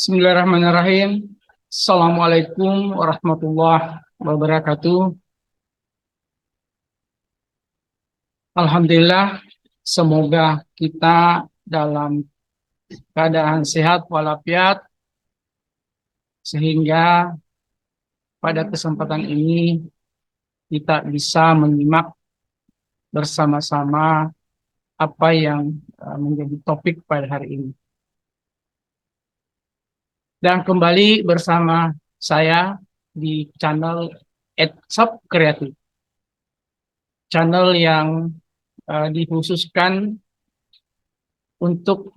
Bismillahirrahmanirrahim. Assalamualaikum warahmatullahi wabarakatuh. Alhamdulillah, semoga kita dalam keadaan sehat walafiat sehingga pada kesempatan ini kita bisa menyimak bersama-sama apa yang menjadi topik pada hari ini. Dan kembali bersama saya di channel @shop Kreatif, channel yang dikhususkan untuk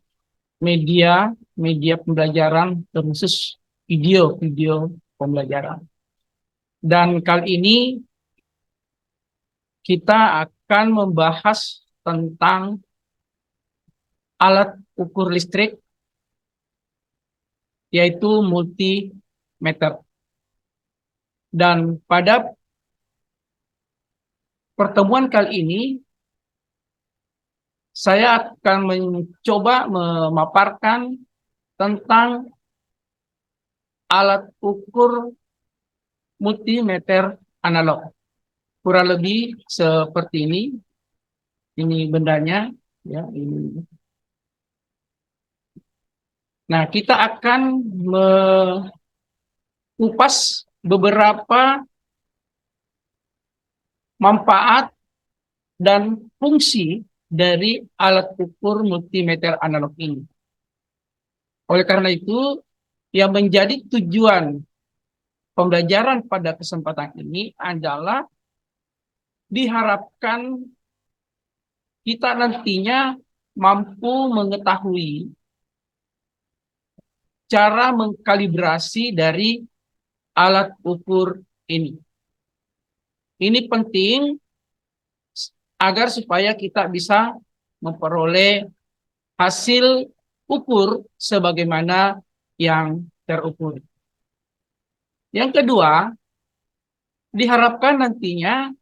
media pembelajaran terkhusus video pembelajaran. Dan kali ini kita akan membahas tentang alat ukur listrik, yaitu multimeter. Dan pada pertemuan kali ini saya akan mencoba memaparkan tentang alat ukur multimeter analog. Kurang lebih seperti ini. Ini bendanya, ya, ini. Nah, kita akan mengupas beberapa manfaat dan fungsi dari alat ukur multimeter analog ini. Oleh karena itu, yang menjadi tujuan pembelajaran pada kesempatan ini adalah diharapkan kita nantinya mampu mengetahui cara mengkalibrasi dari alat ukur ini. Ini penting agar supaya kita bisa memperoleh hasil ukur sebagaimana yang terukur. Yang kedua, diharapkan nantinya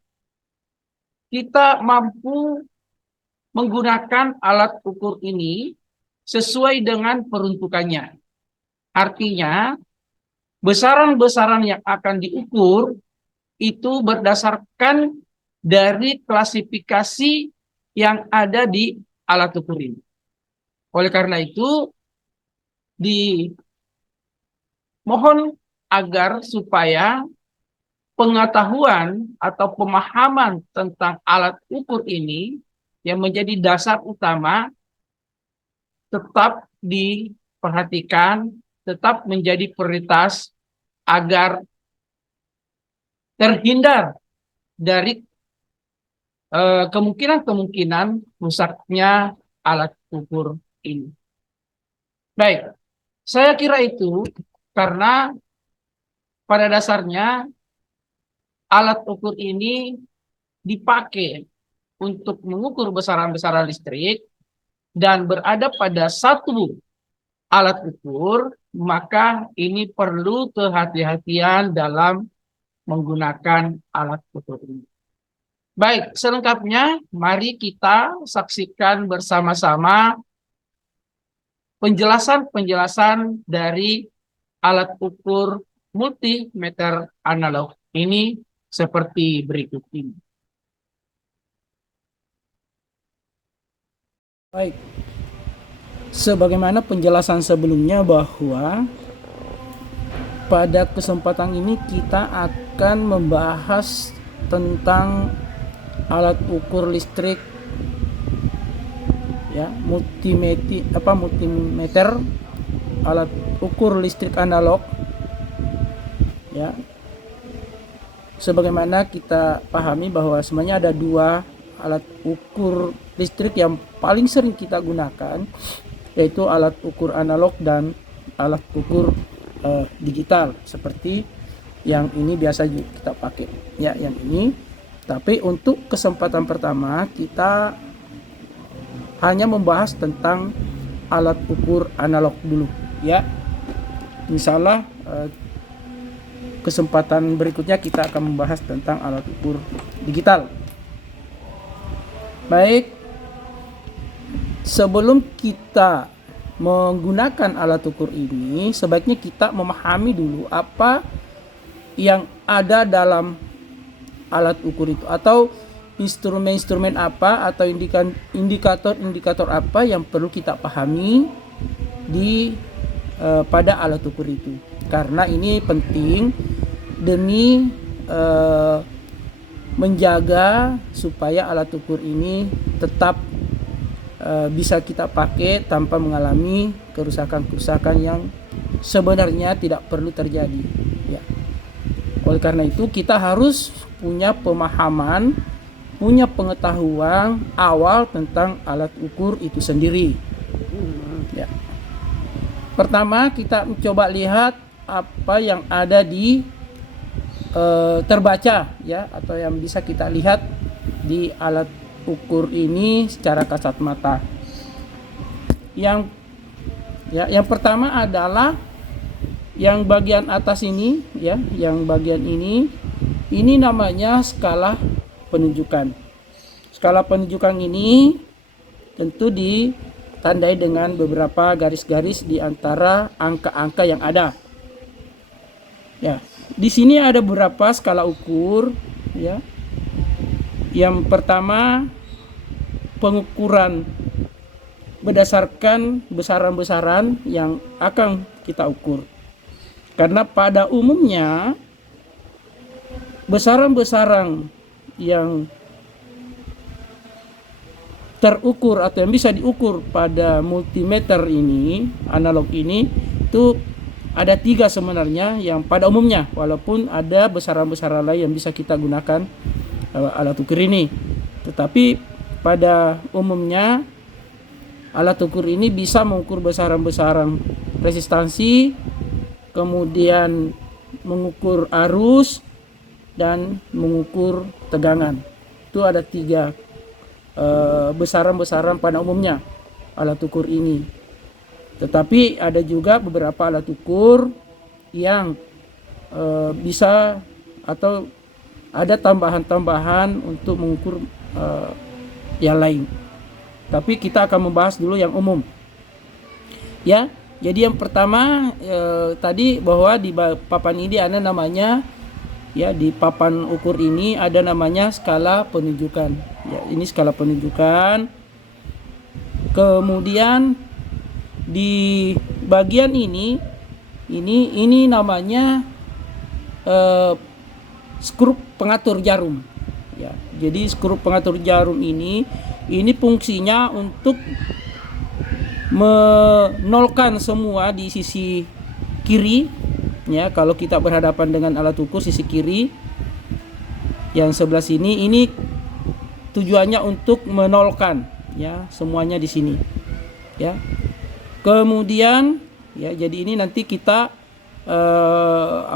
kita mampu menggunakan alat ukur ini sesuai dengan peruntukannya. Artinya, besaran-besaran yang akan diukur itu berdasarkan dari klasifikasi yang ada di alat ukur ini. Oleh karena itu, dimohon agar supaya pengetahuan atau pemahaman tentang alat ukur ini yang menjadi dasar utama tetap diperhatikan, tetap menjadi prioritas agar terhindar dari kemungkinan-kemungkinan rusaknya alat ukur ini. Baik, saya kira itu karena pada dasarnya alat ukur ini dipakai untuk mengukur besaran-besaran listrik dan berada pada satu alat ukur, maka ini perlu kehati-hatian dalam menggunakan alat ukur ini. Baik, selengkapnya mari kita saksikan bersama-sama penjelasan-penjelasan dari alat ukur multimeter analog ini seperti berikut ini. Baik, sebagaimana penjelasan sebelumnya bahwa pada kesempatan ini kita akan membahas tentang alat ukur listrik, ya, multimeter, alat ukur listrik analog, ya. Sebagaimana kita pahami bahwa sebenarnya ada dua alat ukur listrik yang paling sering kita gunakan, yaitu alat ukur analog dan alat ukur digital, seperti yang ini biasa kita pakai, ya, yang ini. Tapi untuk kesempatan pertama kita hanya membahas tentang alat ukur analog dulu, ya. Insyaallah kesempatan berikutnya kita akan membahas tentang alat ukur digital. Baik, sebelum kita menggunakan alat ukur ini, sebaiknya kita memahami dulu apa yang ada dalam alat ukur itu, atau instrumen-instrumen apa atau indikator-indikator apa yang perlu kita pahami pada alat ukur itu. Karena ini penting demi menjaga supaya alat ukur ini tetap bisa kita pakai tanpa mengalami kerusakan-kerusakan yang sebenarnya tidak perlu terjadi, ya. Oleh karena itu kita harus punya pemahaman, punya pengetahuan awal tentang alat ukur itu sendiri, ya. Pertama kita coba lihat apa yang ada di terbaca, ya, atau yang bisa kita lihat di alat ukur ini secara kasat mata. Yang pertama adalah yang bagian atas ini, ya, yang bagian ini namanya skala penunjukan. Skala penunjukan ini tentu ditandai dengan beberapa garis-garis di antara angka-angka yang ada. Ya, di sini ada beberapa skala ukur, ya. Yang pertama, pengukuran berdasarkan besaran-besaran yang akan kita ukur. Karena pada umumnya besaran-besaran yang terukur atau yang bisa diukur pada multimeter ini, analog ini, itu ada 3 sebenarnya yang pada umumnya, walaupun ada besaran-besaran lain yang bisa kita gunakan alat ukur ini. Tetapi pada umumnya alat ukur ini bisa mengukur besaran-besaran resistansi, kemudian mengukur arus, dan mengukur tegangan. Itu ada 3 besaran-besaran pada umumnya alat ukur ini. Tetapi ada juga beberapa alat ukur yang bisa atau ada tambahan-tambahan untuk mengukur yang lain. Tapi kita akan membahas dulu yang umum, ya. Jadi yang pertama tadi bahwa di papan ini ada namanya, ya, di papan ukur ini ada namanya skala penunjukan. Ya, ini skala penunjukan. Kemudian di bagian ini namanya skrup pengatur jarum, ya. Jadi skrup pengatur jarum ini fungsinya untuk menolkan semua di sisi kiri, ya. Kalau kita berhadapan dengan alat ukur sisi kiri yang sebelah sini, ini tujuannya untuk menolkan, ya, semuanya di sini, ya. Kemudian, ya, jadi ini nanti kita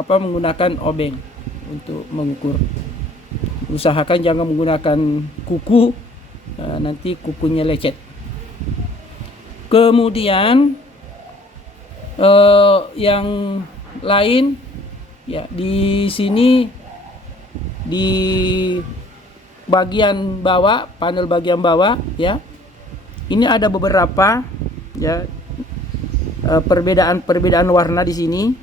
menggunakan obeng untuk mengukur. Usahakan jangan menggunakan kuku, nanti kukunya lecet. Kemudian yang lain, ya, di sini di bagian bawah, panel bagian bawah, ya, ini ada beberapa, ya, perbedaan warna di sini,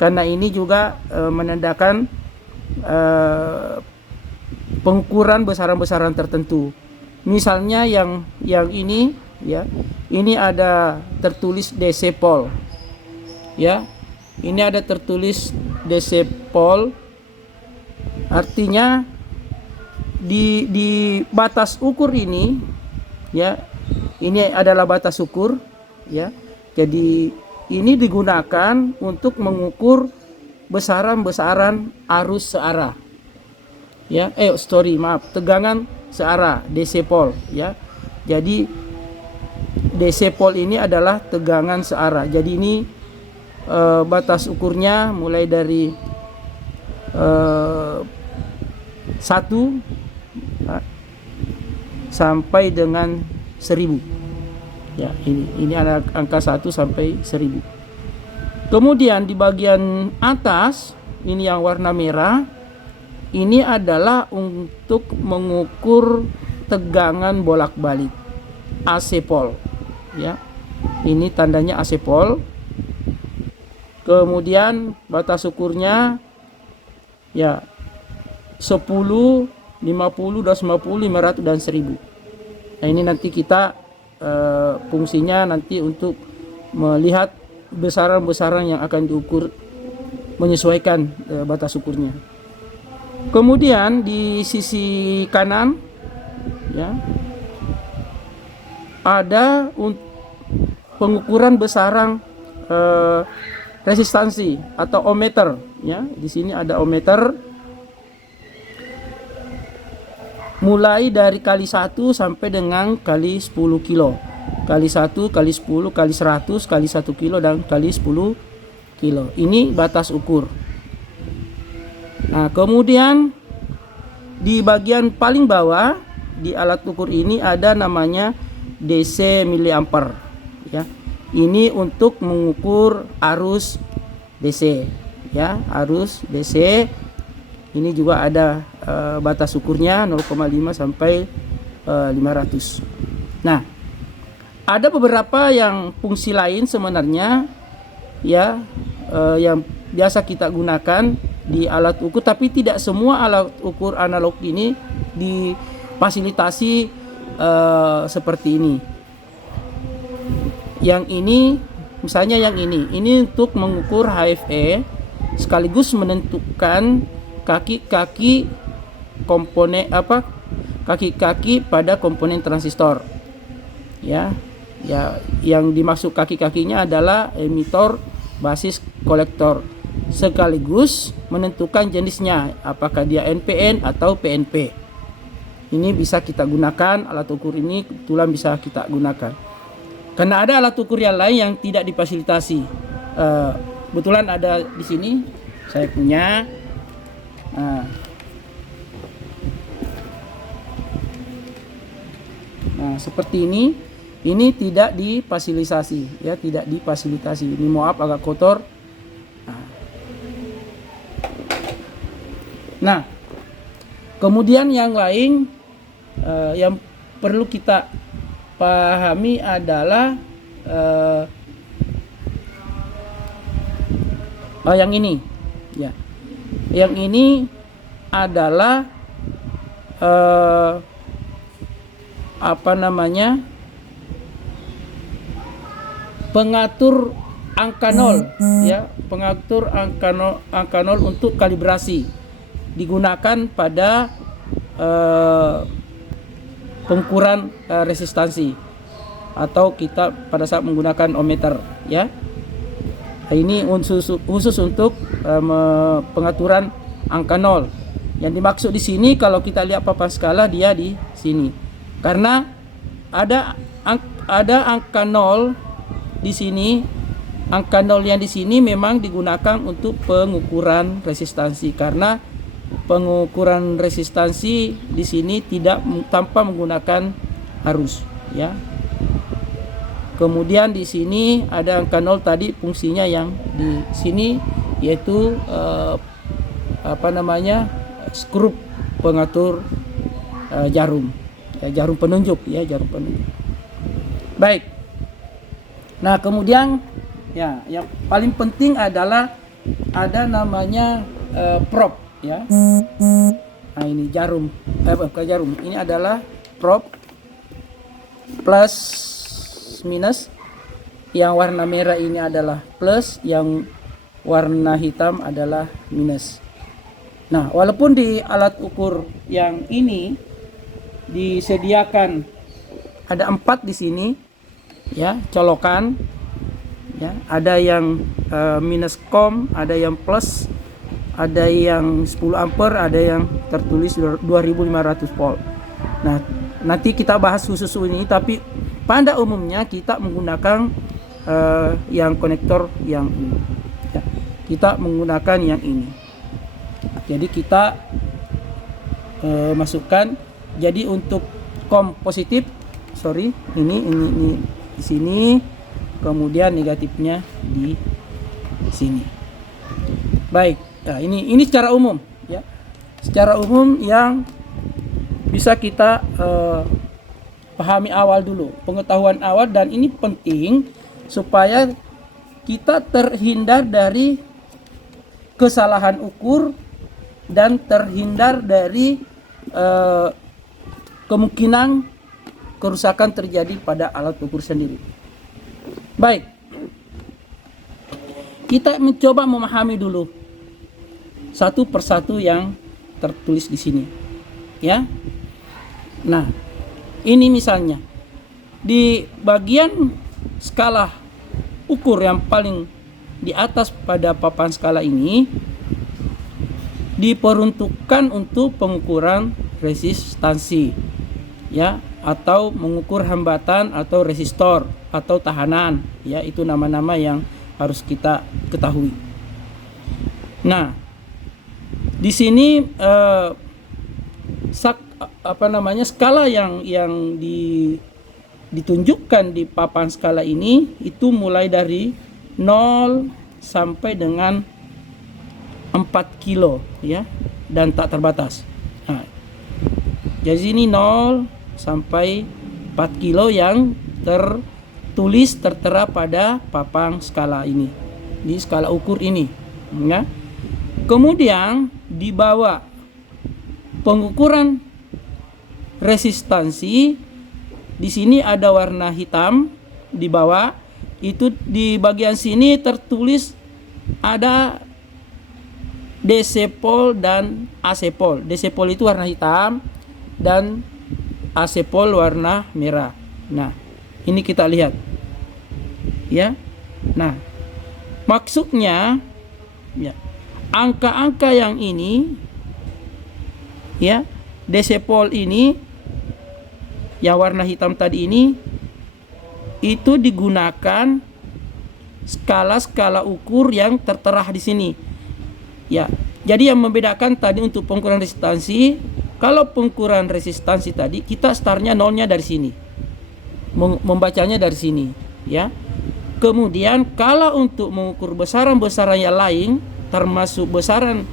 karena ini juga menandakan pengukuran besaran-besaran tertentu. Misalnya yang ini, ya, ini ada tertulis DC pol, ya. Ini ada tertulis DC pol, artinya di batas ukur ini, ya, ini adalah batas ukur, ya. Jadi ini digunakan untuk mengukur besaran-besaran arus searah, ya. Tegangan searah, DC pol, ya. Jadi DC pol ini adalah tegangan searah. Jadi ini batas ukurnya mulai dari 1 sampai dengan 1000. Ya, ini ada angka 1 sampai 1000. Kemudian di bagian atas ini yang warna merah, ini adalah untuk mengukur tegangan bolak-balik, AC pol, ya. Ini tandanya AC pol. Kemudian batas ukurnya ya 10, 50, 250, 500 dan 1000. Nah, ini nanti kita fungsinya nanti untuk melihat besaran-besaran yang akan diukur, menyesuaikan batas ukurnya. Kemudian di sisi kanan ya ada pengukuran besaran resistansi atau ohmmeter ya. Di sini ada ohmmeter mulai dari kali 1 sampai dengan kali 10 kilo. Kali 1, kali 10, kali 100, kali 1 kilo dan kali 10 kilo. Ini batas ukur. Nah, kemudian di bagian paling bawah di alat ukur ini ada namanya DC miliampere ya. Ini untuk mengukur arus DC ya, arus DC. Ini juga ada batas ukurnya 0,5 sampai 500. Nah, ada beberapa yang fungsi lain sebenarnya ya, yang biasa kita gunakan di alat ukur, tapi tidak semua alat ukur analog ini difasilitasi seperti ini. Yang ini misalnya yang ini untuk mengukur HFE sekaligus menentukan kaki-kaki komponen kaki-kaki pada komponen transistor ya. Yang dimaksud kaki-kakinya adalah emitor, basis, kolektor, sekaligus menentukan jenisnya apakah dia NPN atau PNP. Ini bisa kita gunakan, alat ukur ini kebetulan bisa kita gunakan. Karena ada alat ukur yang lain yang tidak difasilitasi. Kebetulan ada di sini saya punya. Nah, seperti ini tidak difasilitasi ya, tidak difasilitasi. Ini maaf agak kotor. Nah, kemudian yang lain yang perlu kita pahami adalah yang ini ya. Yang ini adalah pengatur angka nol ya, pengatur angka nol untuk kalibrasi, digunakan pada pengukuran resistansi atau kita pada saat menggunakan ohmmeter ya. Ini khusus untuk pengaturan angka nol. Yang dimaksud di sini kalau kita lihat papan skala dia di sini. Karena ada angka nol di sini. Angka nol yang di sini memang digunakan untuk pengukuran resistansi, karena pengukuran resistansi di sini tidak tanpa menggunakan arus ya. Kemudian di sini ada angka 0 tadi, fungsinya yang di sini yaitu skrup pengatur jarum ya, jarum penunjuk ya, jarum penunjuk. Baik. Nah, kemudian ya yang paling penting adalah ada namanya probe ya. Nah, ini jarum bukan jarum, ini adalah probe plus minus. Yang warna merah ini adalah plus, yang warna hitam adalah minus. Nah, walaupun di alat ukur yang ini disediakan ada 4 di sini ya, colokan ya, ada yang minus kom, ada yang plus, ada yang 10 ampere, ada yang tertulis 2500 volt. Nah, nanti kita bahas khusus ini, tapi pada umumnya kita menggunakan yang konektor yang ini ya. Kita menggunakan yang ini. Jadi kita masukkan, jadi untuk kom positif, ini di sini, kemudian negatifnya di sini. Baik, nah, ini secara umum ya. Secara umum yang bisa kita pahami awal dulu, pengetahuan awal, dan ini penting supaya kita terhindar dari kesalahan ukur dan terhindar dari kemungkinan kerusakan terjadi pada alat ukur sendiri. Baik, kita mencoba memahami dulu satu persatu yang tertulis di sini, ya. Nah, ini misalnya di bagian skala ukur yang paling di atas pada papan skala ini diperuntukkan untuk pengukuran resistansi, ya, atau mengukur hambatan atau resistor atau tahanan, ya, itu nama-nama yang harus kita ketahui. Nah, di sini skala yang ditunjukkan di papan skala ini itu mulai dari 0 sampai dengan 4 kilo, ya, dan tak terbatas. Nah, jadi ini 0 sampai 4 kilo yang tertera pada papan skala ini, di skala ukur ini, ya. Kemudian di bawah pengukuran resistansi, di sini ada warna hitam di bawah, itu di bagian sini tertulis ada DC pol dan AC pol. DC pol itu warna hitam dan AC pol warna merah. Nah, ini kita lihat, ya. Nah, maksudnya, ya, angka-angka yang ini, ya, DC pol ini yang warna hitam tadi ini, itu digunakan skala-skala ukur yang tertera di sini, ya. Jadi yang membedakan tadi untuk pengukuran resistansi, kalau pengukuran resistansi tadi kita startnya nolnya dari sini, membacanya dari sini, ya. Kemudian kalau untuk mengukur besaran-besaran yang lain, termasuk besaran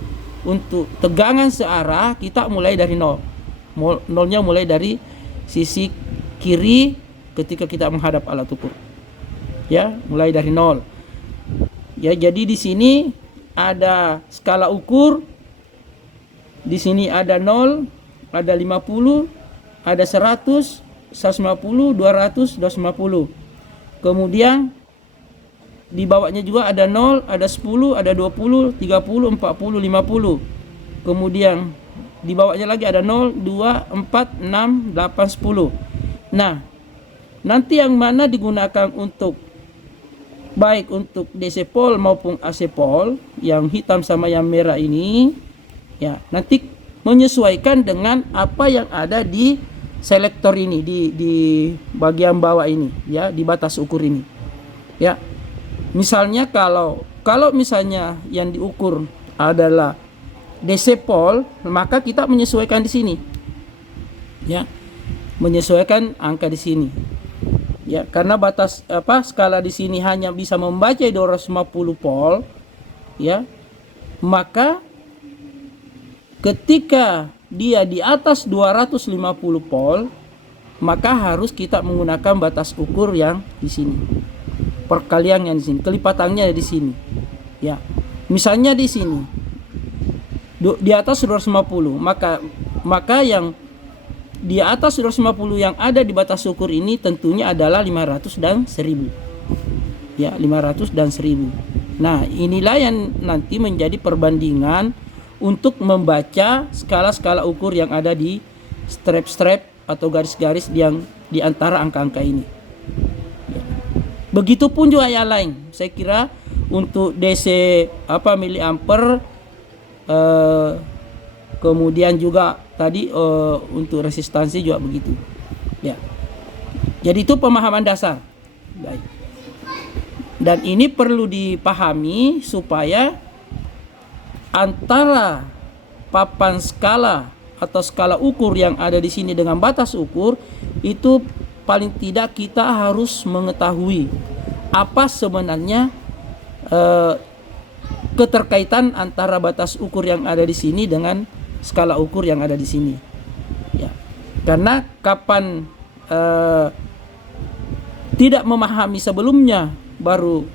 untuk tegangan searah, kita mulai dari nol. Nolnya mulai dari sisi kiri ketika kita menghadap alat ukur, ya, mulai dari nol, ya. Jadi di sini ada skala ukur, di sini ada 0, ada 50, ada 100, 150, 200, 250. Kemudian di bawahnya juga ada 0, ada 10, ada 20, 30, 40, 50. Kemudian di bawahnya lagi ada 0, 2, 4, 6, 8, 10. Nah, nanti yang mana digunakan untuk baik untuk DC pol maupun AC pol, yang hitam sama yang merah ini, ya, nanti menyesuaikan dengan apa yang ada di selektor ini, di bagian bawah ini, ya, di batas ukur ini, ya. Misalnya kalau misalnya yang diukur adalah DC pol, maka kita menyesuaikan di sini, ya, menyesuaikan angka di sini, ya, karena batas skala di sini hanya bisa membaca 250 pol, ya. Maka ketika dia di atas 250 pol, maka harus kita menggunakan batas ukur yang di sini, perkalian yang di sini, kelipatannya di sini, ya. Misalnya di sini di atas 250, maka yang di atas 250 yang ada di batas ukur ini tentunya adalah 500 dan 1000, ya, 500 dan 1000. Nah, inilah yang nanti menjadi perbandingan untuk membaca skala-skala ukur yang ada di strap-strap atau garis-garis yang di antara angka-angka ini, ya. Begitupun juga yang lain, saya kira untuk DC miliampere, kemudian juga tadi untuk resistansi juga begitu, ya. Jadi itu pemahaman dasar. Baik. Dan ini perlu dipahami supaya antara papan skala atau skala ukur yang ada di sini dengan batas ukur itu paling tidak kita harus mengetahui apa sebenarnya keterkaitan antara batas ukur yang ada di sini dengan skala ukur yang ada di sini, ya. Karena kapan tidak memahami sebelumnya, baru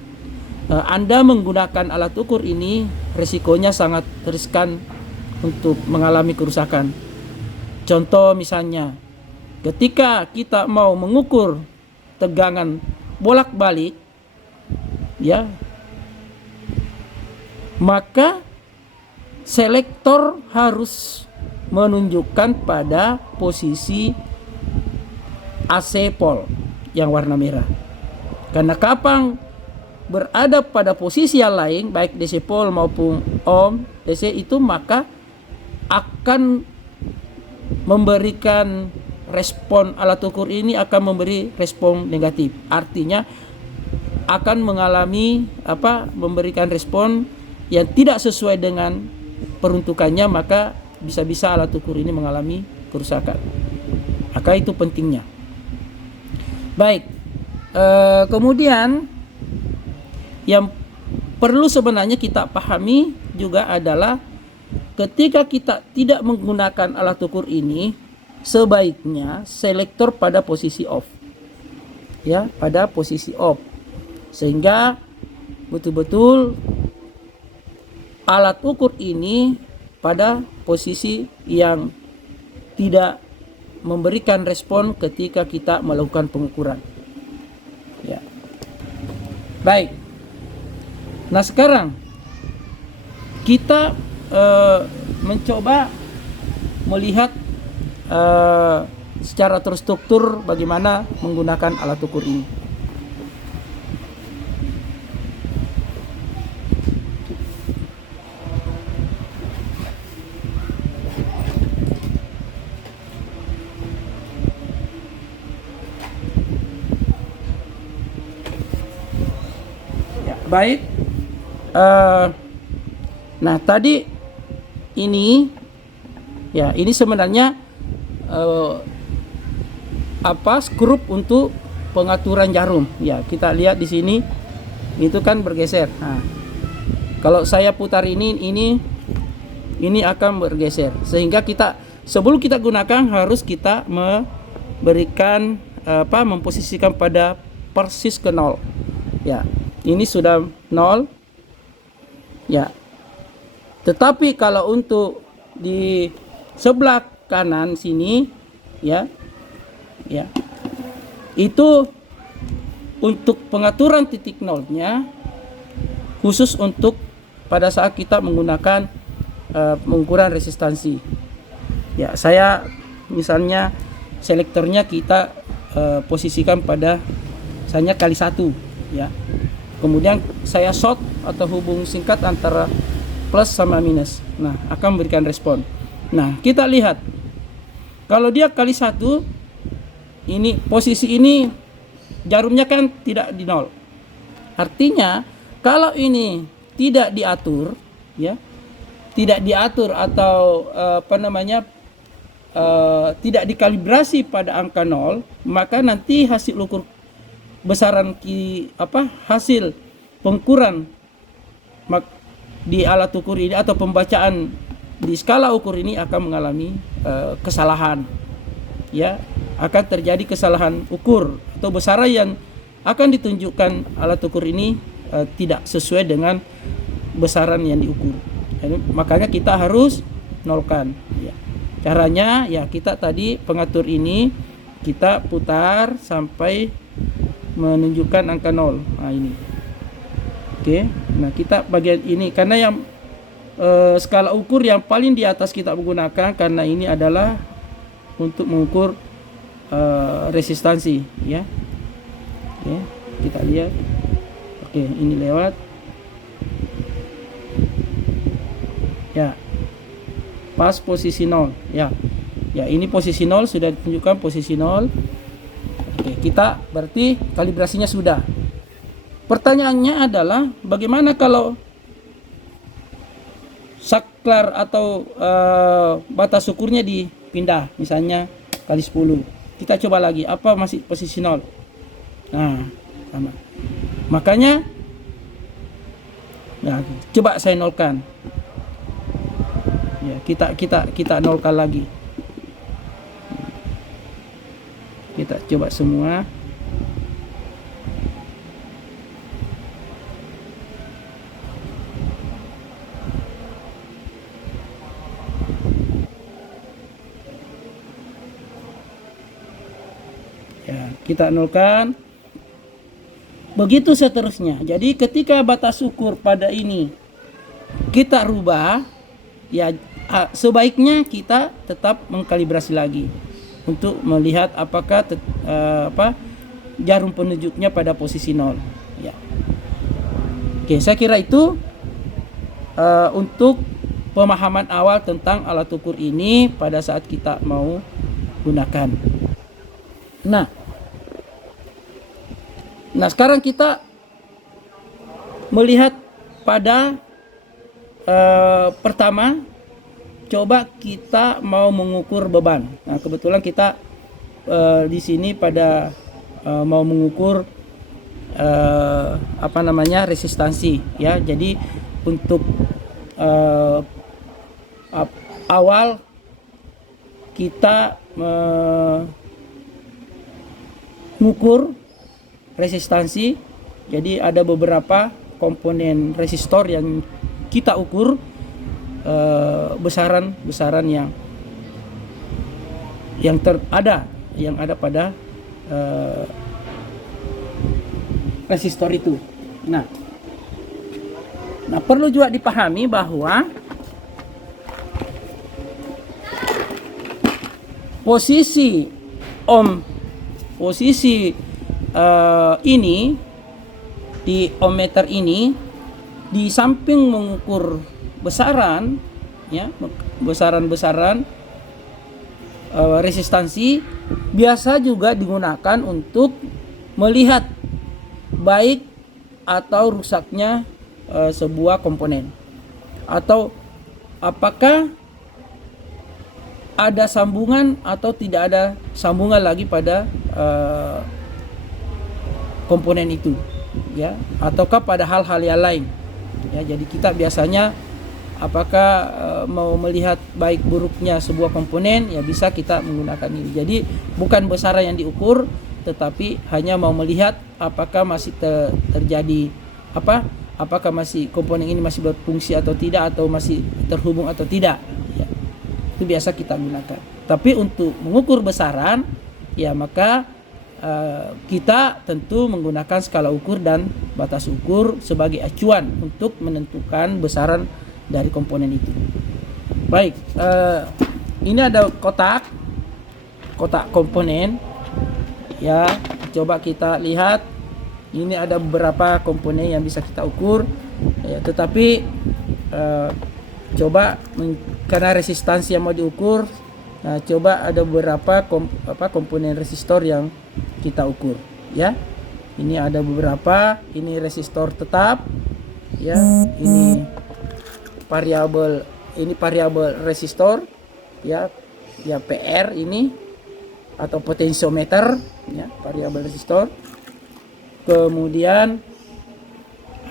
Anda menggunakan alat ukur ini, resikonya sangat riskan untuk mengalami kerusakan. Contoh misalnya, ketika kita mau mengukur tegangan bolak-balik, ya, maka selektor harus menunjukkan pada posisi AC pole yang warna merah. Karena kapan berada pada posisi yang lain, baik DC pole maupun ohm DC itu, maka akan memberikan respon, alat ukur ini akan memberi respon negatif. Artinya akan mengalami memberikan respon yang tidak sesuai dengan peruntukannya, maka bisa-bisa alat ukur ini mengalami kerusakan. Maka itu pentingnya. Baik, kemudian yang perlu sebenarnya kita pahami juga adalah ketika kita tidak menggunakan alat ukur ini, sebaiknya selektor pada posisi off, ya, pada posisi off, sehingga betul-betul alat ukur ini pada posisi yang tidak memberikan respon ketika kita melakukan pengukuran, ya. Baik, nah sekarang kita mencoba melihat secara terstruktur bagaimana menggunakan alat ukur ini. Ya, baik. Nah tadi ini, ya, ini sebenarnya skrup untuk pengaturan jarum. Ya, kita lihat di sini itu kan bergeser. Nah, kalau saya putar ini akan bergeser, sehingga kita sebelum kita gunakan harus kita memberikan memposisikan pada persis ke 0. Ya, ini sudah 0. Ya. Tetapi kalau untuk di sebelah kanan sini, ya, itu untuk pengaturan titik nolnya, khusus untuk pada saat kita menggunakan pengukuran resistansi. Ya, saya misalnya selektornya kita posisikan pada misalnya kali 1, ya. Kemudian saya short atau hubung singkat antara plus sama minus. Nah, akan memberikan respon. Nah, kita lihat kalau dia kali 1, ini posisi ini jarumnya kan tidak di 0. Artinya kalau ini tidak diatur, ya, tidak diatur atau tidak dikalibrasi pada angka 0, maka nanti hasil ukur besaran hasil pengukuran di alat ukur ini atau pembacaan di skala ukur ini akan mengalami kesalahan, ya, akan terjadi kesalahan ukur atau besaran yang akan ditunjukkan alat ukur ini tidak sesuai dengan besaran yang diukur. Jadi, makanya kita harus nolkan, ya. Caranya, ya, kita tadi pengatur ini kita putar sampai menunjukkan angka 0. Nah, ini. Oke, nah kita bagian ini karena yang skala ukur yang paling di atas kita menggunakan, karena ini adalah untuk mengukur resistansi, ya. Oke, kita lihat. Oke, ini lewat. Ya, pas posisi 0, ya. Ya, ini posisi 0 sudah ditunjukkan posisi 0. Oke, kita berarti kalibrasinya sudah. Pertanyaannya adalah bagaimana kalau saklar atau batas ukurnya dipindah, misalnya kali 10. Kita coba lagi, apa masih posisi 0. Nah, sama. Makanya, ya, coba saya nolkan. Ya, kita nolkan lagi. Oke, kita coba semua. Ya, kita nolkan. Begitu seterusnya. Jadi ketika batas ukur pada ini kita rubah, ya sebaiknya kita tetap mengkalibrasi lagi untuk melihat apakah jarum penunjuknya pada posisi 0. Ya. Oke, saya kira itu untuk pemahaman awal tentang alat ukur ini pada saat kita mau gunakan. Nah, sekarang kita melihat pada pertama, coba kita mau mengukur beban. Nah, kebetulan kita di sini pada mau mengukur resistansi, ya. Jadi untuk awal kita mengukur resistansi. Jadi ada beberapa komponen resistor yang kita ukur besaran yang ada pada resistor itu. Nah, perlu juga dipahami bahwa posisi ini di ohmmeter ini, di samping mengukur besaran, ya, besaran resistansi, biasa juga digunakan untuk melihat baik atau rusaknya sebuah komponen, atau apakah ada sambungan atau tidak ada sambungan lagi pada komponen itu, ya, ataukah pada hal-hal yang lain, ya. Jadi kita biasanya apakah mau melihat baik buruknya sebuah komponen, ya bisa kita menggunakan ini. Jadi bukan besaran yang diukur, tetapi hanya mau melihat apakah masih terjadi apakah masih komponen ini masih berfungsi atau tidak, atau masih terhubung atau tidak, ya. Itu biasa kita gunakan. Tapi untuk mengukur besaran, ya, maka kita tentu menggunakan skala ukur dan batas ukur sebagai acuan untuk menentukan besaran dari komponen itu. Baik, ini ada kotak komponen, ya. Coba kita lihat, ini ada beberapa komponen yang bisa kita ukur, ya, tetapi coba karena resistansi yang mau diukur, nah, coba ada beberapa komponen resistor yang kita ukur, ya. Ini ada beberapa, ini resistor tetap, ya. Ini variabel resistor, ya PR ini, atau potensiometer, ya, variabel resistor. Kemudian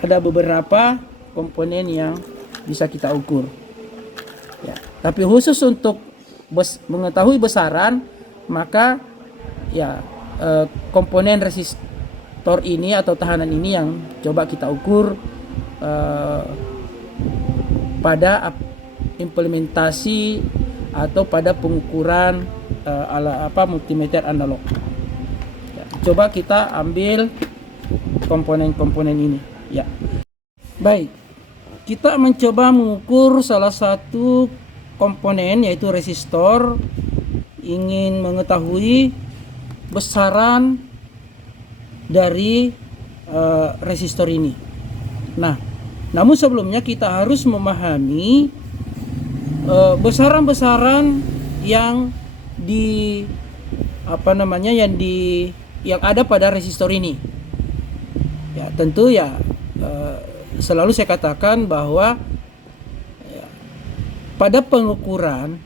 ada beberapa komponen yang bisa kita ukur, ya. Tapi khusus untuk mengetahui besaran, maka, ya, komponen resistor ini atau tahanan ini yang coba kita ukur pada implementasi atau pada pengukuran multimeter analog, ya. Coba kita ambil komponen-komponen ini, ya. Baik, kita mencoba mengukur salah satu komponen, yaitu resistor. Ingin mengetahui besaran dari resistor ini. Nah, namun sebelumnya kita harus memahami besaran-besaran yang yang ada pada resistor ini. Ya, tentu, ya, selalu saya katakan bahwa, ya, pada pengukuran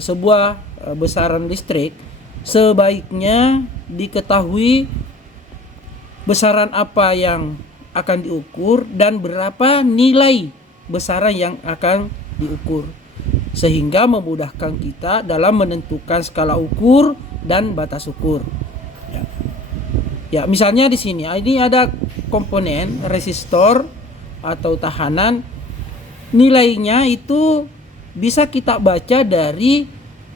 sebuah besaran listrik, sebaiknya diketahui besaran apa yang akan diukur dan berapa nilai besaran yang akan diukur, sehingga memudahkan kita dalam menentukan skala ukur dan batas ukur. Ya, misalnya di sini ini ada komponen resistor atau tahanan, nilainya itu bisa kita baca dari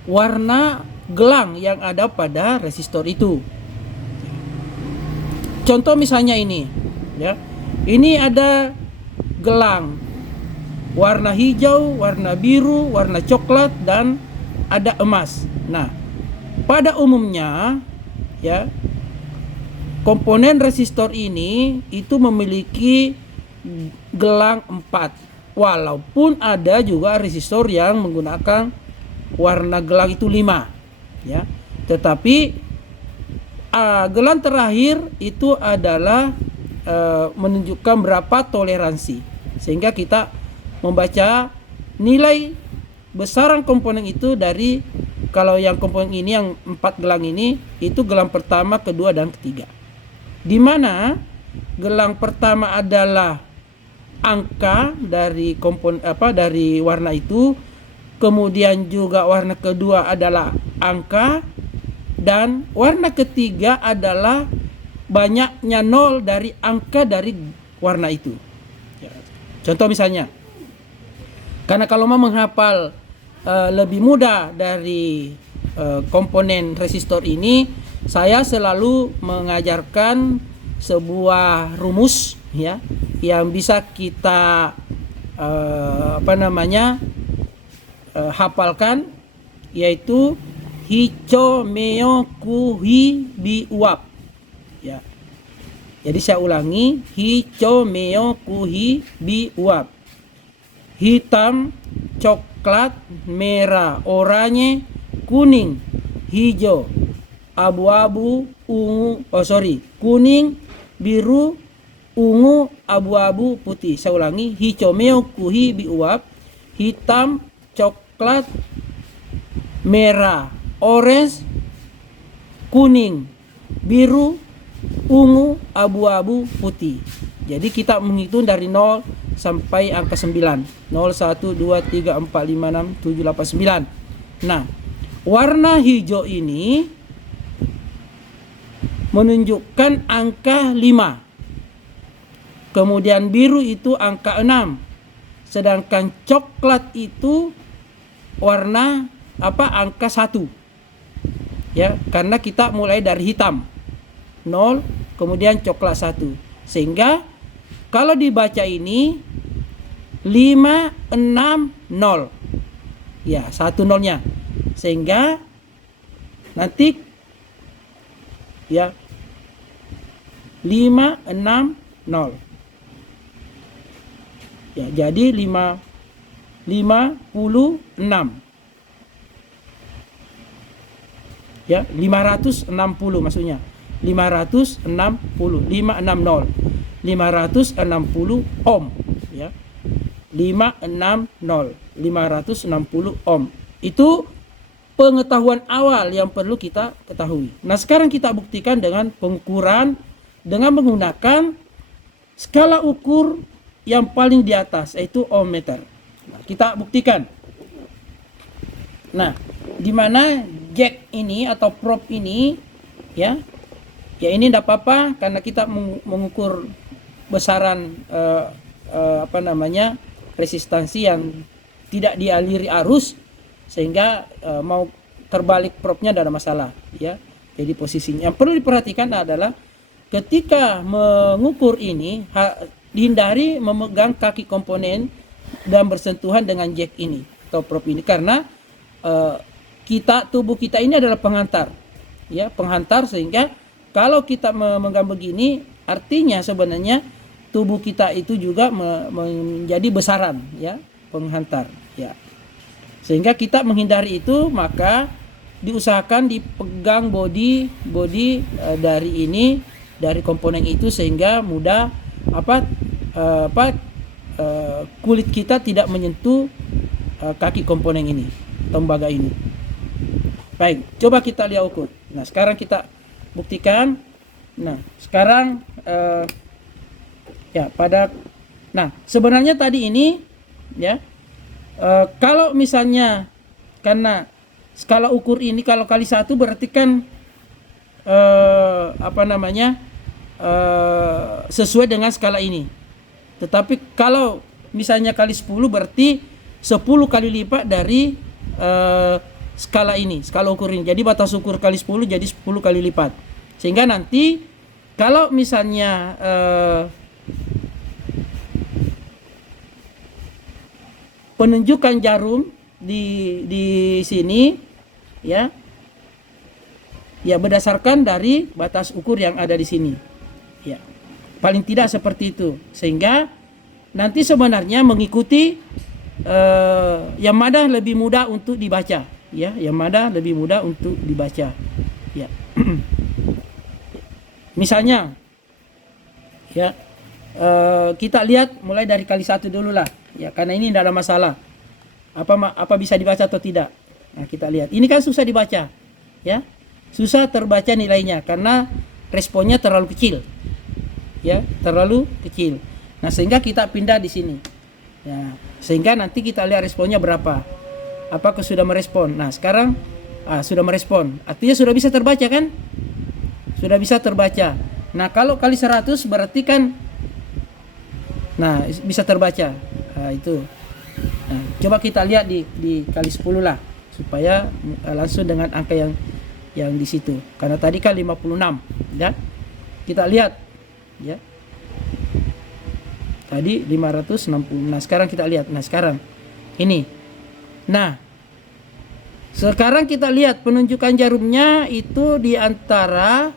warna gelang yang ada pada resistor itu. Contoh misalnya ini, ya. Ini ada gelang warna hijau, warna biru, warna coklat, dan ada emas. Nah, pada umumnya ya, komponen resistor ini itu memiliki gelang 4. Walaupun ada juga resistor yang menggunakan warna gelang itu 5, ya. Tetapi gelang terakhir itu adalah menunjukkan berapa toleransi, sehingga kita membaca nilai besaran komponen itu dari, kalau yang komponen ini yang 4 gelang ini itu gelang pertama, kedua, dan ketiga. Di mana gelang pertama adalah angka dari komponen dari warna itu, kemudian juga warna kedua adalah angka, dan warna ketiga adalah banyaknya nol dari angka dari warna itu. Contoh misalnya, karena kalau mau menghafal lebih mudah dari komponen resistor ini, saya selalu mengajarkan sebuah rumus, ya, yang bisa kita hafalkan, yaitu hicho meo kuhi bi uap, ya. Jadi saya ulangi, hicho meo kuhi bi uap. Hitam, coklat, merah, oranye, kuning, hijau, abu-abu, ungu, kuning, biru, ungu, abu-abu, putih. Saya ulangi, hijau meo kuhi bi uap. Hitam, coklat, merah, orange, kuning, biru, ungu, abu-abu, putih. Jadi kita menghitung dari 0 sampai angka 9. 0, 1, 2, 3, 4, 5, 6, 7, 8, 9. Nah, warna hijau ini menunjukkan angka 5. Kemudian biru itu angka 6. Sedangkan coklat itu warna angka 1. Ya, karena kita mulai dari hitam 0, kemudian coklat 1. Sehingga kalau dibaca ini 5, 6, 0. Ya, 1 nolnya. Sehingga nanti ya 5, 6, 0. Ya, jadi 56. Ya, 560 maksudnya. 560, 560. 560 ohm, ya. 560, 560 ohm. Itu pengetahuan awal yang perlu kita ketahui. Nah, sekarang kita buktikan dengan pengukuran dengan menggunakan skala ukur yang paling di atas, yaitu ohmmeter. Nah, kita buktikan. Nah, di mana jack ini atau probe ini, ya ini tidak apa-apa karena kita mengukur besaran resistansi yang tidak dialiri arus, sehingga mau terbalik probe-nya tidak ada masalah, ya. Jadi posisinya yang perlu diperhatikan adalah ketika mengukur ini dihindari memegang kaki komponen dan bersentuhan dengan jack ini atau probe ini, karena tubuh kita ini adalah penghantar, ya, penghantar, sehingga kalau kita memegang begini artinya sebenarnya tubuh kita itu juga menjadi besaran, ya, penghantar, ya. Sehingga kita menghindari itu, maka diusahakan dipegang bodi dari komponen itu, sehingga mudah kulit kita tidak menyentuh kaki komponen ini, tembaga ini. Baik, coba kita lihat ukur. Nah, sekarang kita buktikan. Nah, sekarang nah, sebenarnya tadi ini, ya, kalau misalnya karena skala ukur ini kalau kali 1 berarti kan sesuai dengan skala ini. Tetapi kalau misalnya kali 10 berarti 10 kali lipat dari skala ini, skala ukur ini. Jadi batas ukur kali 10 jadi 10 kali lipat. Sehingga nanti kalau misalnya penunjukan jarum di sini ya berdasarkan dari batas ukur yang ada di sini. Ya. Paling tidak seperti itu. Sehingga nanti sebenarnya mengikuti yang mana lebih mudah untuk dibaca, ya, yang mana lebih mudah untuk dibaca. Ya. Misalnya ya kita lihat mulai dari kali 1 dulu lah, ya, karena ini tidak ada masalah. Apa bisa dibaca atau tidak. Nah, kita lihat. Ini kan susah dibaca. Ya. Susah terbaca nilainya karena responnya terlalu kecil. Ya, terlalu kecil. Nah, sehingga kita pindah di sini. Ya, sehingga nanti kita lihat responnya berapa. Apakah sudah merespon? Nah, sekarang sudah merespon. Artinya sudah bisa terbaca kan? Sudah bisa terbaca. Nah, kalau kali 100 berarti kan bisa terbaca. Nah, itu. Nah, coba kita lihat di kali 10 lah supaya langsung dengan angka yang di situ. Karena tadi kan 56, ya. Kita lihat ya. Tadi 560. Nah, sekarang kita lihat. Nah, sekarang ini. Nah, sekarang kita lihat penunjukan jarumnya itu di antara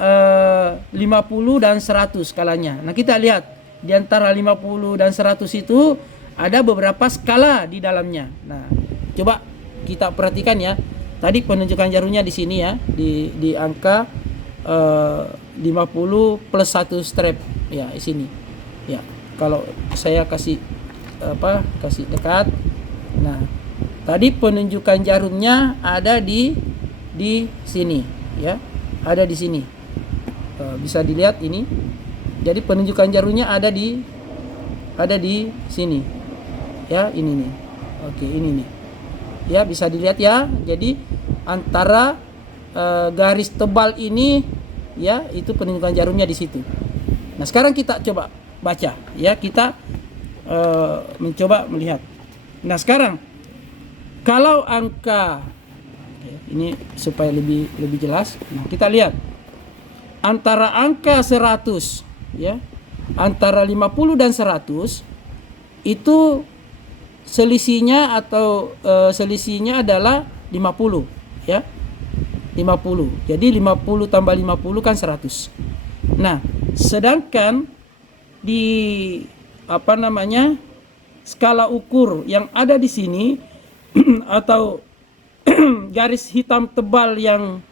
50 dan 100 skalanya. Nah, kita lihat di antara 50 dan 100 itu ada beberapa skala di dalamnya. Nah, coba kita perhatikan ya. Tadi penunjukan jarumnya di sini ya, di angka 50 plus 1 strap ya, di sini. Ya, kalau saya kasih dekat. Nah, tadi penunjukan jarumnya ada di sini ya. Ada di sini. Bisa dilihat ini. Jadi penunjukan jarumnya ada di sini. Ya, ini nih. Oke, ini nih. Ya, bisa dilihat ya. Jadi antara garis tebal ini ya, itu penunjukan jarumnya di situ. Nah, sekarang kita coba baca ya, kita mencoba melihat. Nah, sekarang kalau angka ini supaya lebih jelas. Nah, kita lihat antara angka 100 ya, antara 50 dan 100 itu selisihnya adalah 50 ya. 50. Jadi 50 tambah 50 kan 100. Nah, sedangkan di skala ukur yang ada di sini atau garis hitam tebal yang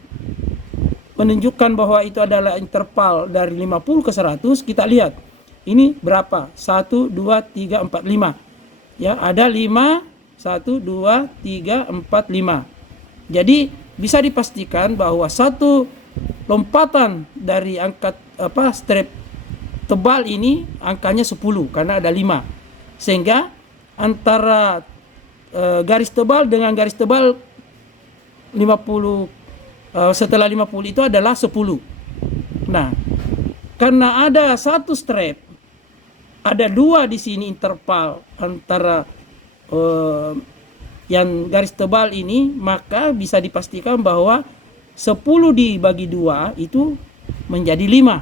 menunjukkan bahwa itu adalah interval dari 50 ke 100, kita lihat. Ini berapa? 1 2 3 4 5. Ya, ada 5 1 2 3 4 5. Jadi bisa dipastikan bahwa satu lompatan dari angka strap tebal ini angkanya 10 karena ada 5. Sehingga antara garis tebal dengan garis tebal 50 setelah 50 itu adalah 10. Nah, karena ada satu strap, ada 2 di sini interval antara yang garis tebal ini, maka bisa dipastikan bahwa 10 dibagi 2 itu menjadi 5.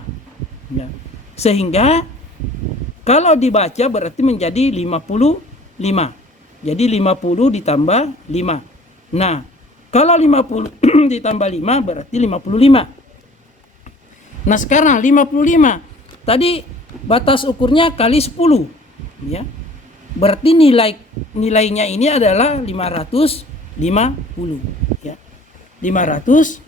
Ya. Sehingga kalau dibaca berarti menjadi 55. Jadi 50 ditambah 5. Nah, kalau 50 ditambah 5 berarti 55. Nah, sekarang 55. Tadi batas ukurnya kali 10. Ya. Berarti nilainya ini adalah 550 ya. 550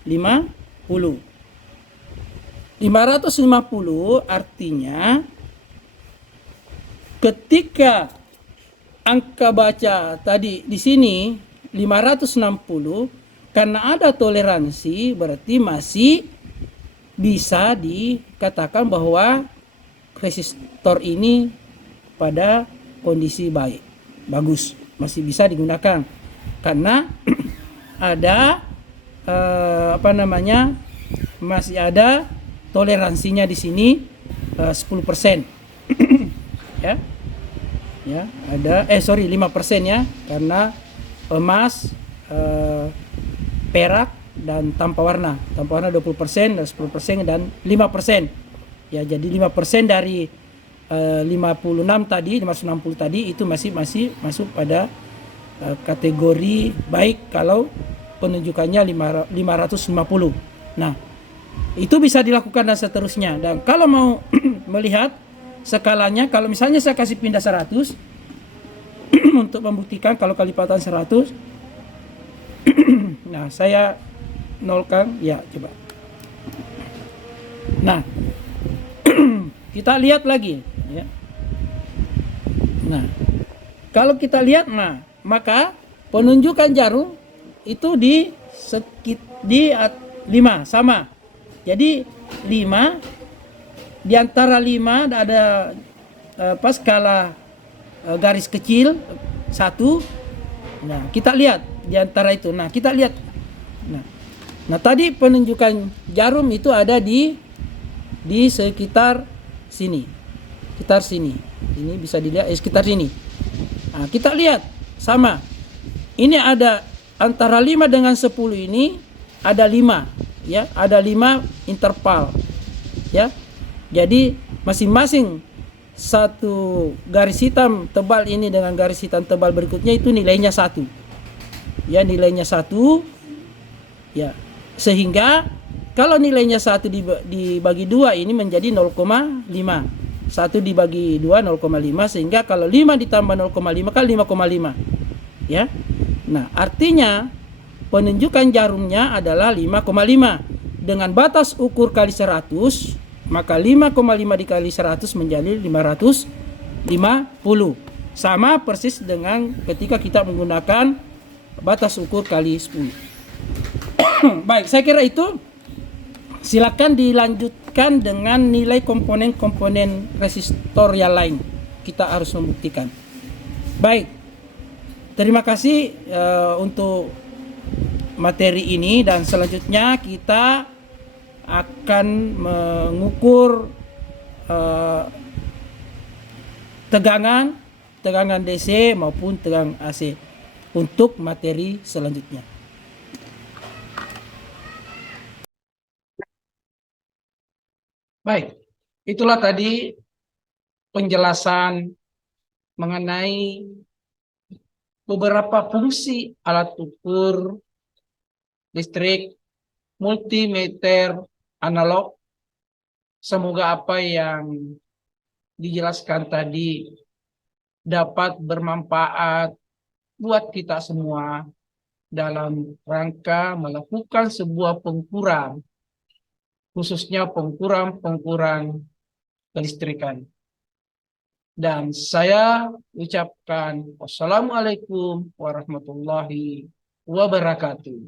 artinya ketika angka baca tadi di sini 560, karena ada toleransi berarti masih bisa dikatakan bahwa resistor ini pada kondisi bagus, masih bisa digunakan karena ada masih ada toleransinya di sini 10%. Ya. Ya, ada 5% ya, karena emas, perak dan tanpa warna. Tanpa warna 20%, dan 10% dan 5%. Ya, jadi 5% dari 56 tadi, 560 tadi itu masih masuk pada kategori baik kalau penunjukannya 550. Nah, itu bisa dilakukan dan seterusnya. Dan kalau mau melihat skalanya, kalau misalnya saya kasih pindah 100 untuk membuktikan kalau kelipatan 100. Nah, saya nolkan ya, coba. Nah, kita lihat lagi ya. Nah, kalau kita lihat, nah, maka penunjukan jarum itu di 5 sama. Jadi 5 di antara 5 ada skala garis kecil 1. Nah, kita lihat di antara itu. Nah, kita lihat. Nah, tadi penunjukan jarum itu ada di sekitar sini. Sekitar sini. Ini bisa dilihat sekitar sini. Nah, kita lihat sama. Ini ada antara 5 dengan 10 ini ada 5 ya, ada 5 interval. Ya. Jadi masing-masing satu garis hitam tebal ini dengan garis hitam tebal berikutnya itu nilainya 1. Ya, nilainya 1. Ya. Sehingga kalau nilainya 1 dibagi 2 ini menjadi 0,5. 1 dibagi 2 0,5, sehingga kalau 5 ditambah 0,5 kan 5,5. Ya. Nah, artinya penunjukan jarumnya adalah 5,5. Dengan batas ukur kali 100, maka 5,5 dikali 100 menjadi 550. Sama persis dengan ketika kita menggunakan batas ukur kali 10. Baik, saya kira itu. Silakan dilanjutkan dengan nilai komponen-komponen resistor yang lain. Kita harus membuktikan. Baik, terima kasih untuk materi ini, dan selanjutnya kita akan mengukur tegangan DC maupun tegangan AC untuk materi selanjutnya. Baik, itulah tadi penjelasan mengenai beberapa fungsi alat ukur listrik multimeter analog. Semoga apa yang dijelaskan tadi dapat bermanfaat buat kita semua dalam rangka melakukan sebuah pengukuran, khususnya pengukuran kelistrikan. Dan saya ucapkan wassalamualaikum warahmatullahi wabarakatuh.